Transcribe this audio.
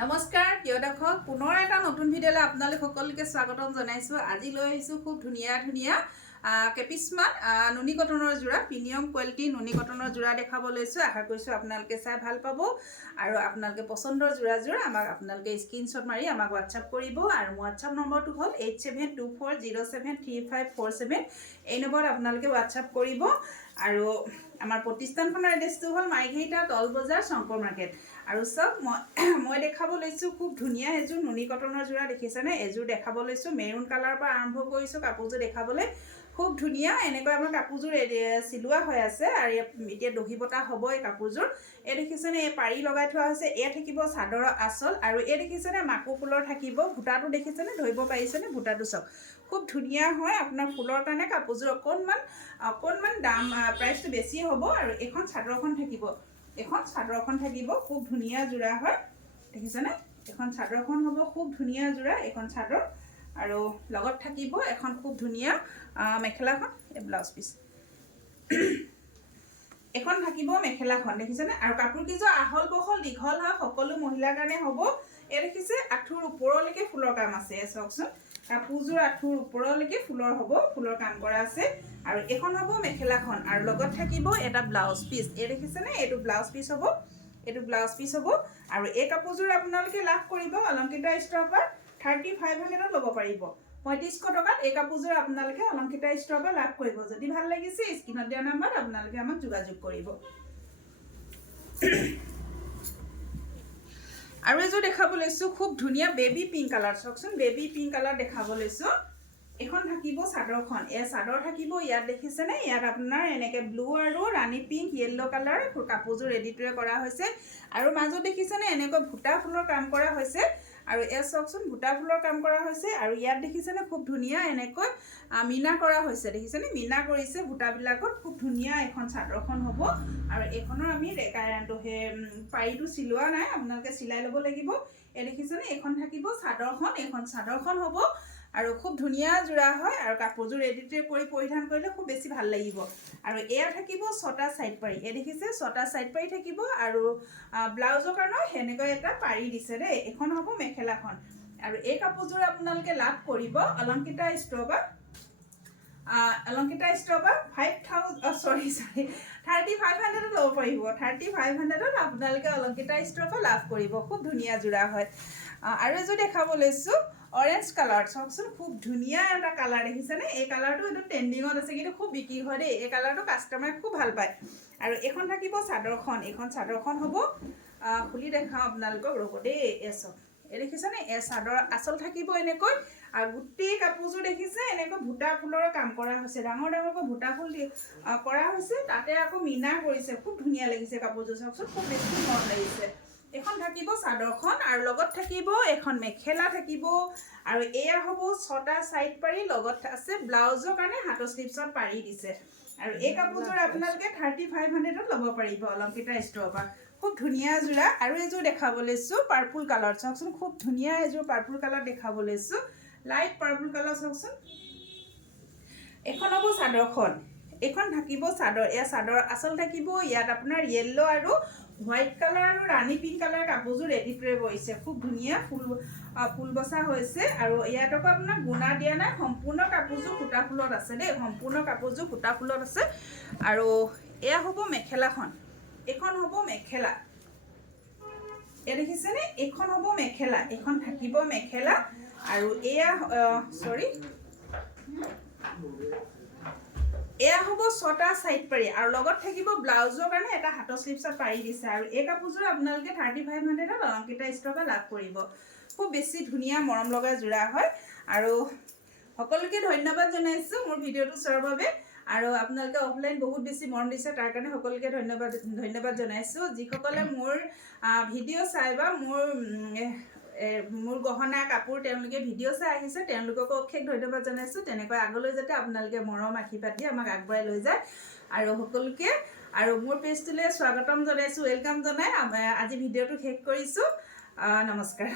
নমস্কাৰ প্ৰিয় দৰ্শক পুনৰ এটা নতুন ভিডিঅ'লৈ আপোনালোক সকলোকে স্বাগতম জনাইছোঁ। আজি লৈ আহিছোঁ খুব ধুনীয়া ধুনীয়া কেপিছমান নুনি কটনৰ যোৰা প্ৰিমিয়াম কোৱালিটি নুনি কটনৰ যোৰা দেখাব লৈছোঁ। আশা কৰিছোঁ আপোনালোকে চাই ভাল পাব আৰু আপোনালোকে পচন্দৰ যোৰাযোৰ আপোনালোকে স্ক্ৰীনশ্বট মাৰি আমাক হোৱাটছআপ কৰিব আৰু হোৱাটছআপ নম্বৰটো হ'ল 8724073547। এই নম্বৰত আপোনালোকে হোৱাটছআপ কৰিব আৰু আমাৰ প্ৰতিষ্ঠানখনৰ এড্ৰেছটো হ'ল মাইঘেৰিটা তল বজাৰ শংকৰ মাৰ্কেট। আৰু চব মই দেখাব লৈছোঁ খুব ধুনীয়া এযোৰ নুনি কটনৰ যোৰা দেখিছেনে। এযোৰ দেখাব লৈছোঁ মেৰুন কালাৰৰ পৰা আৰম্ভ কৰিছোঁ কাপোৰযোৰ দেখাবলৈ। খুব ধুনীয়া এনেকৈ আমাৰ কাপোৰযোৰ চিলোৱা হৈ আছে আৰু এতিয়া দহি বতা হ'ব এই কাপোৰযোৰ। এই দেখিছেনে এই পাৰি লগাই থোৱা হৈছে। এয়া থাকিব চাদৰৰ আঁচল আৰু এই দেখিছেনে মাকো ফুলৰ থাকিব। ভুটাটো দেখিছেনে ধৰিব পাৰিছেনে ভুটাটো চাওক খুব ধুনীয়া হয়। আপোনাৰ ফুলৰ কাৰণে কাপোৰযোৰ অকণমান দাম প্ৰাইচটো বেছি হ'ব আৰু এখন চাদৰখন থাকিব। এখন চাদৰখন থাকিব খুব ধুনীয়া যোৰা হয় দেখিছেনে। এখন চাদৰখন হ'ব খুব ধুনীয়া যোৰা এখন চাদৰ আৰু লগত থাকিব এখন খুব ধুনীয়া মেখেলাখন ব্লাউজ পিচ এখন থাকিব মেখেলাখন দেখিছেনে। আৰু কাপোৰকেইযোৰ আহল বহল দীঘল হয় সকলো মহিলাৰ কাৰণে হ'ব। এই দেখিছে আঁঠুৰ ওপৰলৈকে ফুলৰ কাম আছে চাওকচোন। কাপোৰযোৰ আঁঠুৰ ওপৰলৈকে ফুলৰ হ'ব ফুলৰ কাম কৰা আছে আৰু এখন হ'ব মেখেলাখন আৰু লগত থাকিব এটা ব্লাউজ পিচ। এই দেখিছেনে এইটো ব্লাউজ পিচ হ'ব এইটো ব্লাউজ পিচ হ'ব আৰু এই কাপোৰযোৰ আপোনালোকে লাভ কৰিব অলংকিতা ষ্ট'ৰৰ পৰা 3500ত ল'ব পাৰিব। 3500 টকাত এই কাপোৰযোৰ আপোনালোকে অলংকিতা ষ্ট'ৰৰ পৰা লাভ কৰিব। যদি ভাল লাগিছে স্ক্ৰীনত দিয়া নাম্বাৰত আপোনালোকে আমাক যোগাযোগ কৰিব। আৰু এযোৰ দেখাব লৈছোঁ খুব ধুনীয়া বেবী পিংক কালাৰ চাওকচোন বেবী পিংক কালাৰ দেখাব লৈছোঁ। এখন থাকিব চাদৰখন এই চাদৰ থাকিব ইয়াত দেখিছেনে। ইয়াত আপোনাৰ এনেকৈ ব্লু আৰু ৰাণী পিংক য়েল্ল' কালাৰ কাপোৰযোৰ ৰেডিটোৱে কৰা হৈছে আৰু মাজত দেখিছেনে এনেকৈ ভুটা ফুলৰ কাম কৰা হৈছে আৰু এয়া চাওকচোন ভুটা ফুলৰ কাম কৰা হৈছে আৰু ইয়াত দেখিছেনে খুব ধুনীয়া এনেকৈ মীনা কৰা হৈছে দেখিছেনে মীনা কৰিছে ভুটাবিলাকত। খুব ধুনীয়া এখন চাদৰখন হ'ব আৰু এইখনৰ আমি পাৰিটো চিলোৱা নাই আপোনালোকে চিলাই ল'ব লাগিব। এই দেখিছেনে এইখন থাকিব চাদৰখন এইখন চাদৰখন হ'ব আৰু খুব ধুনীয়া যোৰা হয় আৰু কাপোৰযোৰ ৰেডিটোৱে কৰি পৰিধান কৰিলে খুব বেছি ভাল লাগিব। আৰু এয়া থাকিব 6টা ছাইড পাৰি এই দেখিছে 6টা ছাইড পাৰি থাকিব আৰু ব্লাউজৰ কাৰণেও সেনেকৈ এটা পাৰি দিছে দেই। এখন হ'ব মেখেলাখন আৰু এই কাপোৰযোৰ আপোনালোকে লাভ কৰিব অলংকিতা ষ্ট'ৰৰ পৰা 3500ত ল'ব পাৰিব। 3500ত আপোনালোকে অলংকিতা ষ্ট'ৰৰ পৰা লাভ কৰিব। খুব ধুনীয়া যোৰা হয়। আৰু এযোৰ দেখাব লৈছোঁ অৰেঞ্জ কালাৰ চাওকচোন খুব ধুনীয়া এটা কালাৰ দেখিছেনে। এই কালাৰটো এইটো ট্ৰেণ্ডিঙত আছে কিন্তু খুব বিক্ৰী হয় দেই। এই কালাৰটো কাষ্টমাৰে খুব ভাল পায় আৰু এইখন থাকিব চাদৰখন এইখন চাদৰখন হ'ব খুলি দেখাওঁ আপোনালোকক ৰ'ব দেই। এই দেখিছেনে এই চাদৰ আঁচল থাকিব এনেকৈ আৰু গোটেই কাপোৰযোৰ দেখিছে এনেকৈ ভুটা ফুলৰ কাম কৰা হৈছে ডাঙৰ ডাঙৰকৈ ভুটা ফুল কৰা হৈছে তাতে আকৌ মীনা কৰিছে খুব ধুনীয়া লাগিছে কাপোৰযোৰ চাওকচোন খুব বেছি মৰম লাগিছে। এখন থাকিব চাদৰখন আৰু লগত থাকিব এখন মেখেলা থাকিব আৰু এয়া হ'ব 6টা ছাইড পাৰি লগত আছে ব্লাউজৰ কাৰণে হাতৰ স্লিপছত পাৰি দিছে আৰু এই কাপোৰযোৰ আপোনালোকে 3500ত ল'ব পাৰিব অলংকিতা ষ্ট'ৰৰ পৰা। খুব ধুনীয়া যোৰা আৰু এযোৰ দেখাব লৈছোঁ পাৰ্পুল কালাৰ চাওকচোন খুব ধুনীয়া এযোৰ পাৰ্পুল কালাৰ দেখাব লৈছোঁ লাইট পাৰ্পুল কালাৰ চাওকচোন। এখন হ'ব চাদৰখন এইখন থাকিব চাদৰ এয়া চাদৰ আঁচল থাকিব ইয়াত আপোনাৰ য়েল্ল' আৰু হোৱাইট কালাৰ আৰু ৰাণী পিংক কালাৰ কাপোৰযোৰ ৰেডিটোৱে বহিছে খুব ধুনীয়া ফুল বচা হৈছে আৰু ইয়াত আকৌ আপোনাৰ গুণা দিয়া নাই সম্পূৰ্ণ কাপোৰযোৰ সূতা ফুলত আছে দেই সম্পূৰ্ণ কাপোৰযোৰ সূতা ফুলত আছে। আৰু এয়া হ'ব মেখেলাখন এইখন হ'ব মেখেলা এই দেখিছেনে এইখন হ'ব মেখেলা এইখন থাকিব মেখেলা আৰু এয়া এয়া হ'ব 6টা ছাইড পাৰি আৰু লগত থাকিব ব্লাউজৰ কাৰণে এটা হাতৰ স্লিপছত পাৰি দিছে আৰু এই কাপোৰযোৰ আপোনালোকে 3500ত অলংকিতা ষ্ট'ৰৰ পৰা লাভ কৰিব। খুব বেছি ধুনীয়া মৰম লগা যোৰা হয় আৰু সকলোকে ধন্যবাদ জনাইছোঁ মোৰ ভিডিঅ'টো চোৱাৰ বাবে আৰু আপোনালোকে অফলাইন বহুত বেছি মৰম দিছে তাৰ কাৰণে সকলোকে ধন্যবাদ জনাইছোঁ। যিসকলে মোৰ ভিডিঅ' চাই বা মোৰ গহনা কাপোৰ তেওঁলোকে ভিডিঅ' চাই আহিছে তেওঁলোককো অশেষ ধন্যবাদ জনাইছোঁ। তেনেকৈ আগলৈ যাতে আপোনালোকে মৰম আশীৰ্বাদ দি আমাক আগবঢ়াই লৈ যায় আৰু সকলোকে আৰু মোৰ পেজটোলৈ স্বাগতম জনাইছোঁ ৱেলকাম জনাই আজি ভিডিঅ'টো শেষ কৰিছোঁ। নমস্কাৰ।